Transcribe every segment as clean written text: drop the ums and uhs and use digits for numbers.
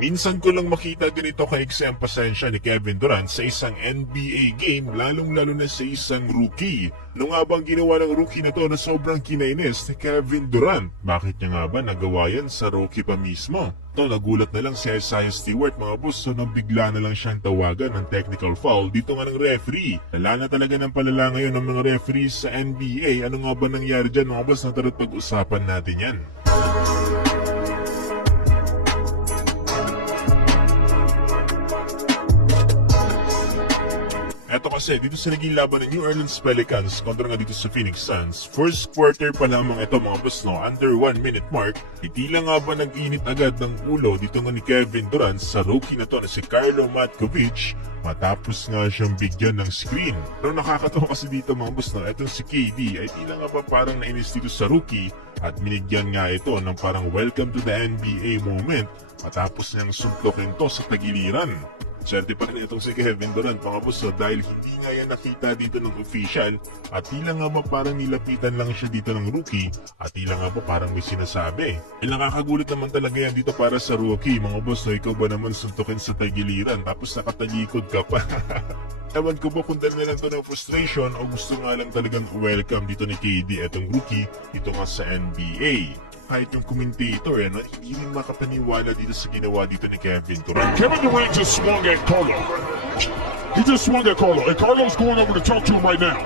Minsan ko lang makita ganito kaiksi ang pasensya ni Kevin Durant sa isang NBA game, lalong-lalo na sa isang rookie. Nung nga bang ginawa ng rookie na to na sobrang kinainis ni Kevin Durant? Bakit niya nga ba nagawa yan sa rookie pa mismo? To, nagulat na lang si Isaiah Stewart mga boss, so nang bigla na lang siyang tawagan ng technical foul dito nga ng referee. Lala na talaga ng palala ngayon ng mga referees sa NBA. Ano nga ba nangyari dyan mga boss? Natara't pag-usapan natin yan. Eto kasi, dito sa naging laban ng New Orleans Pelicans kontra nga dito sa Phoenix Suns, first quarter pa lamang ito mga boss no, under 1 minute mark, tila nga ba nag-init agad ng ulo dito nga ni Kevin Durant sa rookie na to na si Carlo Matkovic matapos nga siyang bigyan ng screen. Pero nakakatawa kasi dito mga boss no, etong si KD ay tila nga ba parang nainis dito sa rookie at binigyan nga ito ng parang welcome to the NBA moment matapos niyang sumplokin to sa tagiliran. Swerte pa rin itong si Kevin Durant mga boss dahil hindi nga yan nakita dito ng official at tila nga ba parang nilapitan lang siya dito ng rookie at tila nga ba parang may sinasabi. Nakakagulit naman talaga yan dito para sa rookie mga boss na ikaw ba naman suntukin sa tagiliran tapos nakatalikod ka pa. Ewan ko ba kung dahil na lang to ng frustration o gusto nga lang talagang welcome dito ni KD etong rookie dito nga sa NBA. Kahit yung commentator, hindi rin makapaniwala dito sa ginawa dito ni Kevin Durant. Kevin Durant just swung at Carlo. He just swung at Carlo, and Carlo's going over to talk to him right now.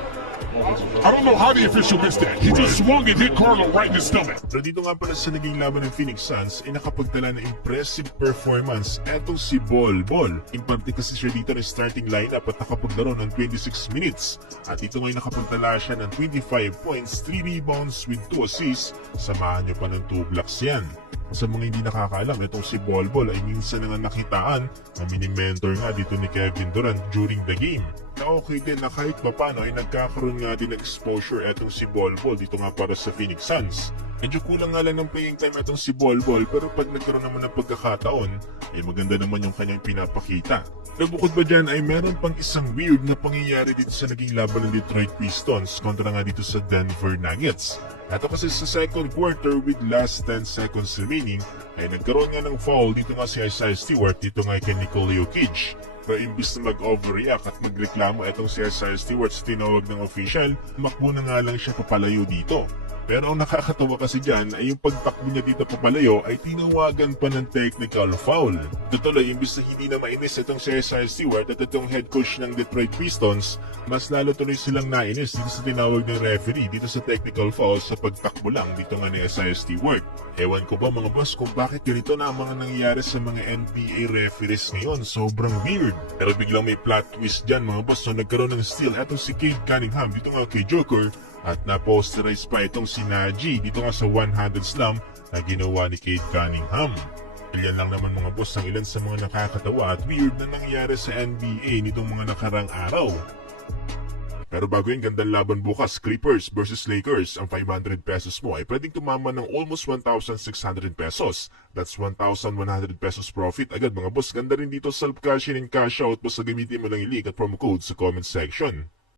I don't know how the official missed that. He just swung and hit Carlo right in the stomach. Pero dito nga pala sa naging laban ng Phoenix Suns ay nakapagtala ng impressive performance etong si Bol Bol. In parte kasi siya dito ng starting lineup at nakapaglaro ng 26 minutes. At dito ngayon nakapagtala siya ng 25 points, 3 rebounds with 2 assists. Samahan niyo pa ng 2 blocks yan. Sa mga hindi nakakaalam, itong si Bol Bol ay minsan na nga nakitaan na mini-mentor nga dito ni Kevin Durant during the game. Na okay din na kahit papano ay nagkakaroon nga din ng exposure etong si Bol Bol dito nga para sa Phoenix Suns. Medyo kulang nga lang ng playing time etong si Bol Bol pero pag nagkaroon naman ng pagkakataon ay maganda naman yung kanyang pinapakita. Pero bukod ba dyan ay meron pang isang weird na pangyayari dito sa naging laban ng Detroit Pistons kontra nga dito sa Denver Nuggets. Ito kasi sa second quarter with last 10 seconds remaining ay nagkaroon nga ng foul dito nga si Isaiah Stewart dito nga kay Nikola Jokic. Pero imbis na mag-overreact at magreklamo itong si Isaiah Stewart sa tinawag ng official, makbo na nga lang siya papalayo dito. Pero ang nakakatawa kasi dyan ay yung pagtakbo niya dito papalayo ay tinawagan pa ng technical foul. Tutuloy, imbis na hindi na mainis itong si Isaiah Stewart at itong head coach ng Detroit Pistons, mas lalo tuloy silang nainis dito sa tinawag ng referee dito sa technical foul sa pagtakbo lang dito nga ni Isaiah Stewart. Ewan ko ba mga boss kung bakit ganito na ang mga nangyayari sa mga NBA referees ngayon, sobrang weird. Pero biglang may plot twist dyan mga boss, so nagkaroon ng steal etong si Cade Cunningham dito nga kay Joker. At na-posterize pa itong si Najee dito nga sa one-handed slam na ginawa ni Cade Cunningham. Yan lang naman mga boss ang ilan sa mga nakakatawa at weird na nangyari sa NBA nitong mga nakarang araw. Pero bago yung gandang laban bukas, Clippers versus Lakers, ang 500 pesos mo ay pwedeng tumama ng almost 1,600 pesos. That's 1,100 pesos profit agad mga boss. Ganda rin dito self cash in and cash out basta gamitin mo lang yung link at promo code sa comment section.